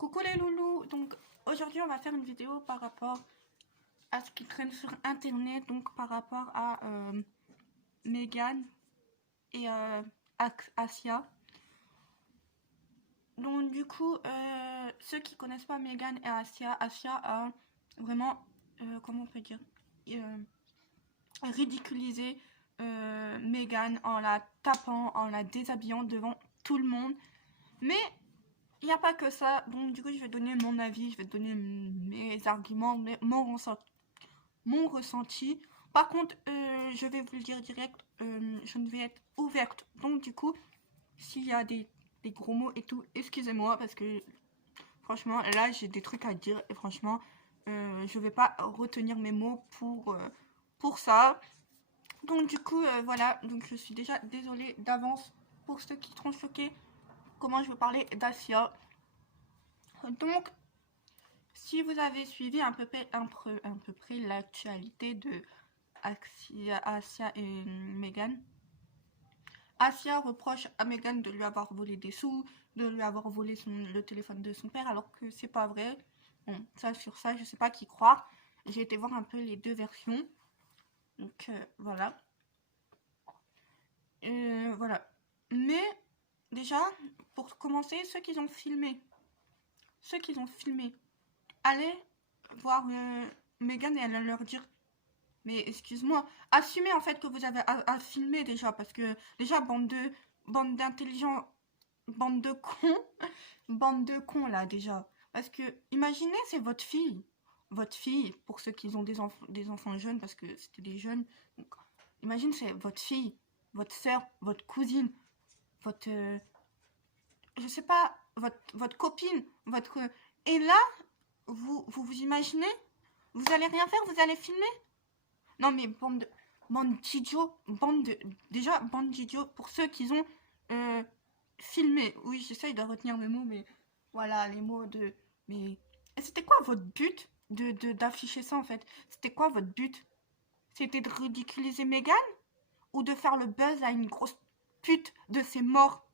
Coucou les loulous, donc aujourd'hui on va faire une vidéo par rapport à ce qui traîne sur internet, donc par rapport à Megan et Asia. Donc du coup, ceux qui connaissent pas Megan et Asia a vraiment, comment on peut dire, ridiculisé Megan en la tapant, en la déshabillant devant tout le monde. Mais il n'y a pas que ça, donc du coup je vais donner mon avis, je vais donner mes arguments, mon ressenti. Par contre, je vais vous le dire direct, je ne vais être ouverte. Donc du coup, s'il y a des gros mots et tout, excusez-moi parce que franchement, là j'ai des trucs à dire et franchement, je vais pas retenir mes mots pour ça. Donc du coup, voilà, donc je suis déjà désolée d'avance pour ceux qui seront choqués comment je veux parler d'Asia. Donc, si vous avez suivi à peu près l'actualité de Asia et Megan, Asia reproche à Megan de lui avoir volé des sous, de lui avoir volé le téléphone de son père, alors que c'est pas vrai. Bon, ça sur ça, je sais pas qui croire. J'ai été voir un peu les deux versions. Donc voilà. Voilà. Mais déjà, pour commencer, ceux qui ont filmé, allez voir Megan et allez leur dire mais excuse-moi, assumez en fait que vous avez à filmer déjà parce que déjà bande d'intelligents, bande de cons, bande de cons là déjà. Parce que imaginez c'est votre fille pour ceux qui ont des enfants jeunes parce que c'était des jeunes. Donc, imagine c'est votre fille, votre soeur, votre cousine, votre je sais pas, votre copine, votre et là vous imaginez, vous allez rien faire, vous allez filmer. Non mais bande d'idiots, bande d'idiots pour ceux qui ont filmé. Oui, j'essaye de retenir mes mots, mais voilà les mots de. Mais c'était quoi votre but d'afficher ça en fait? C'était quoi votre but? C'était de ridiculiser Megan ou de faire le buzz à une grosse pute de ses morts?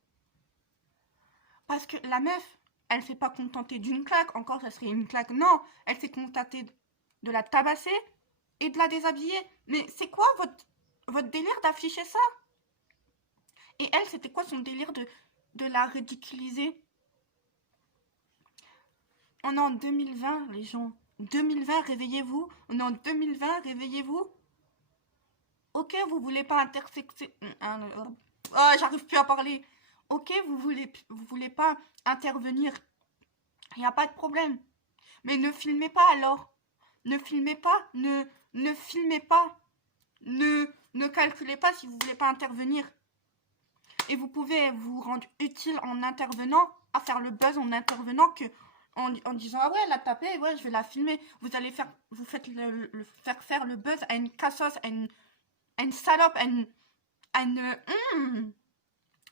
Parce que la meuf, elle s'est pas contentée d'une claque, encore ça serait une claque. Non, elle s'est contentée de la tabasser et de la déshabiller. Mais c'est quoi votre délire d'afficher ça? Et elle, c'était quoi son délire de la ridiculiser? On est en 2020, les gens. 2020, réveillez-vous. On est en 2020, réveillez-vous. Ok, vous voulez pas intersexer. Oh, j'arrive plus à parler. Ok, vous voulez pas intervenir. Il n'y a pas de problème. Mais ne filmez pas alors. Ne filmez pas. Ne filmez pas. Ne calculez pas si vous voulez pas intervenir. Et vous pouvez vous rendre utile en intervenant, à faire le buzz en intervenant que en disant ah ouais elle a tapé, ouais je vais la filmer. Vous faites faire le buzz à une cassos, à une salope, à une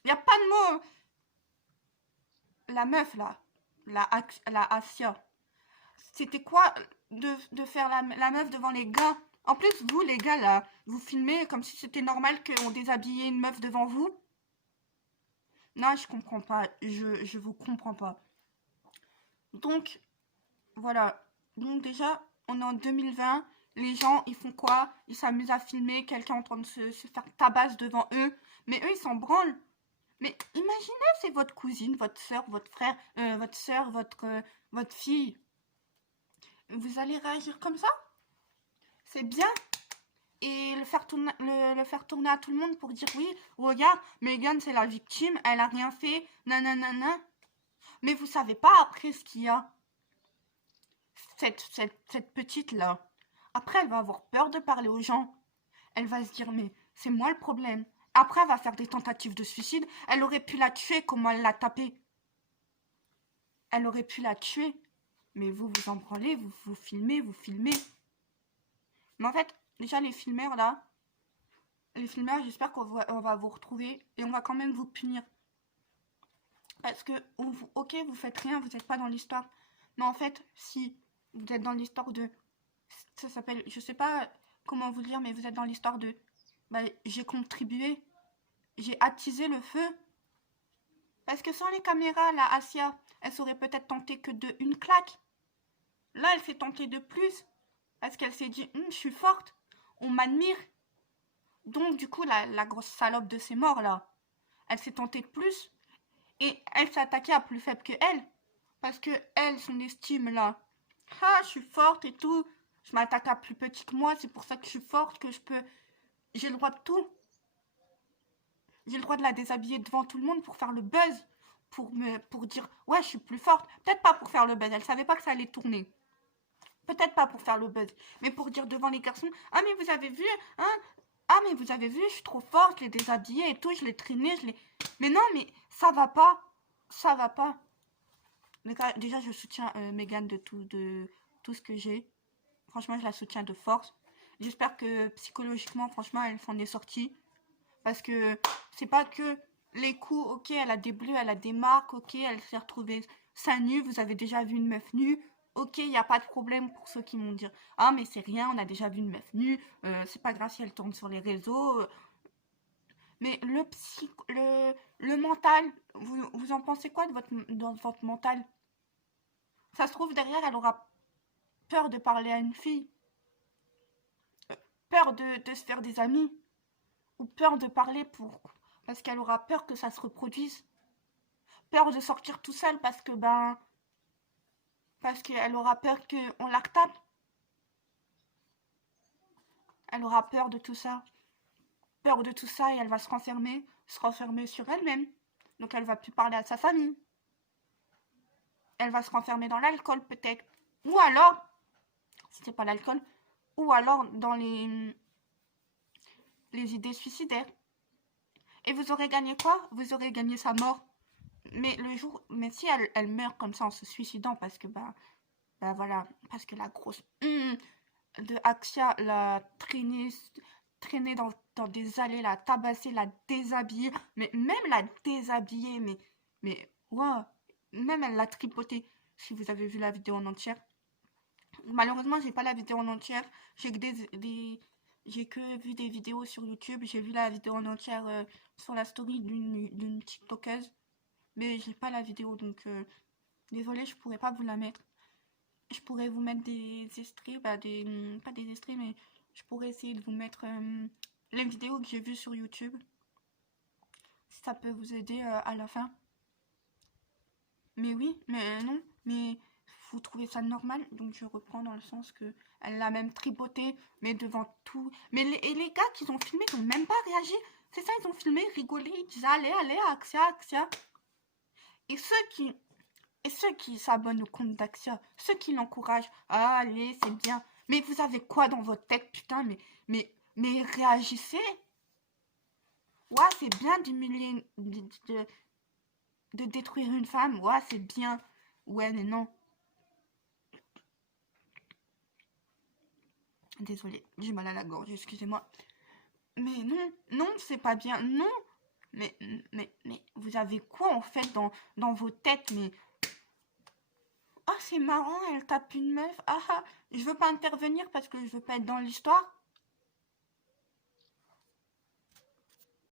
y a pas de mots. La meuf là, la Asia, c'était quoi de faire la meuf devant les gars? En plus, vous, les gars, là, vous filmez comme si c'était normal qu'on déshabillait une meuf devant vous. Non, je comprends pas. Je vous comprends pas. Donc, voilà. Donc, déjà, on est en 2020. Les gens, ils font quoi? Ils s'amusent à filmer quelqu'un en train de se faire tabasse devant eux. Mais eux, ils s'en branlent. Mais imaginez, c'est votre cousine, votre soeur, votre frère, votre soeur, votre fille. Vous allez réagir comme ça? C'est bien. Et le faire tourner à tout le monde pour dire oui, regarde, Megan c'est la victime, elle a rien fait, nanana. Mais vous savez pas après ce qu'il y a. Cette petite là. Après elle va avoir peur de parler aux gens. Elle va se dire mais c'est moi le problème. Après elle va faire des tentatives de suicide. Elle aurait pu la tuer comme elle l'a tapée. Elle aurait pu la tuer. Mais vous en branlez, vous filmez. Mais en fait, déjà les filmeurs là, j'espère qu'on va vous retrouver et on va quand même vous punir. Parce que, ok, vous faites rien, vous n'êtes pas dans l'histoire. Mais en fait, si vous êtes dans l'histoire de... Ça s'appelle, je sais pas comment vous dire, mais vous êtes dans l'histoire de... Bah, j'ai contribué, j'ai attisé le feu. Parce que sans les caméras, la Asia, elle saurait peut-être tenter que de une claque. Là, elle s'est tentée de plus. Parce qu'elle s'est dit, je suis forte, on m'admire. Donc, du coup, la grosse salope de ses morts, là, elle s'est tentée de plus. Et elle s'est attaquée à plus faible que elle. Parce que elle, son estime, là, ah, je suis forte et tout. Je m'attaque à plus petit que moi, c'est pour ça que je suis forte, que je peux... J'ai le droit de tout. J'ai le droit de la déshabiller devant tout le monde pour faire le buzz. Pour dire, ouais, je suis plus forte. Peut-être pas pour faire le buzz, elle savait pas que ça allait tourner. Peut-être pas pour faire le buzz, mais pour dire devant les garçons, ah mais vous avez vu, hein, ah mais vous avez vu, je suis trop forte, je l'ai déshabillée et tout, je l'ai traînée, je l'ai... Mais non, mais ça va pas, ça va pas. Déjà, je soutiens Megan de tout ce que j'ai. Franchement, je la soutiens de force. J'espère que psychologiquement, franchement, elle s'en est sortie. Parce que c'est pas que les coups, ok, elle a des bleus, elle a des marques, ok, elle s'est retrouvée seins nus, vous avez déjà vu une meuf nue, ok, il n'y a pas de problème pour ceux qui vont dire ah mais c'est rien, on a déjà vu une meuf nue, c'est pas grave si elle tourne sur les réseaux. Mais le mental, vous en pensez quoi de votre mental? Ça se trouve derrière, elle aura peur de parler à une fille, peur de se faire des amis, ou peur de parler parce qu'elle aura peur que ça se reproduise. Peur de sortir tout seul parce qu'elle aura peur qu'on la retape. Elle aura peur de tout ça. Peur de tout ça et elle va se renfermer sur elle-même. Donc elle va plus parler à sa famille. Elle va se renfermer dans l'alcool peut-être. Ou alors, si c'est pas l'alcool, ou alors dans les idées suicidaires. Et vous aurez gagné quoi? Vous aurez gagné sa mort. Mais si elle meurt comme ça en se suicidant parce que voilà, parce que la grosse de Axia l'a traînée dans des allées, la tabasser, la déshabiller, mais même la déshabiller, mais wow, même elle l'a tripotée. Si vous avez vu la vidéo en entière, malheureusement j'ai pas la vidéo en entière, j'ai que j'ai que vu des vidéos sur YouTube, j'ai vu la vidéo en entière sur la story d'une TikTokeuse, mais j'ai pas la vidéo donc désolée, je pourrais pas vous la mettre. Je pourrais vous mettre des extraits, pas des extraits, mais je pourrais essayer de vous mettre les vidéos que j'ai vues sur YouTube. Si ça peut vous aider à la fin. Mais oui, mais non, mais vous trouvez ça normal, donc je reprends dans le sens que elle l'a même tripoté, mais devant tout. Mais les gars qui ont filmé n'ont même pas réagi. C'est ça, ils ont filmé, rigolé, ils disaient allez, Axia, Axia. Et ceux qui s'abonnent au compte d'Axia, ceux qui l'encouragent, ah, allez, c'est bien. Mais vous avez quoi dans votre tête, putain, mais réagissez. Ouais, c'est bien d'humilier, de détruire une femme. Ouais, c'est bien. Ouais, mais non. Désolée, j'ai mal à la gorge, excusez-moi. Mais non, non, c'est pas bien. Non. Mais, vous avez quoi en fait dans vos têtes? Mais ah, c'est marrant, elle tape une meuf. Ah, je veux pas intervenir parce que je veux pas être dans l'histoire.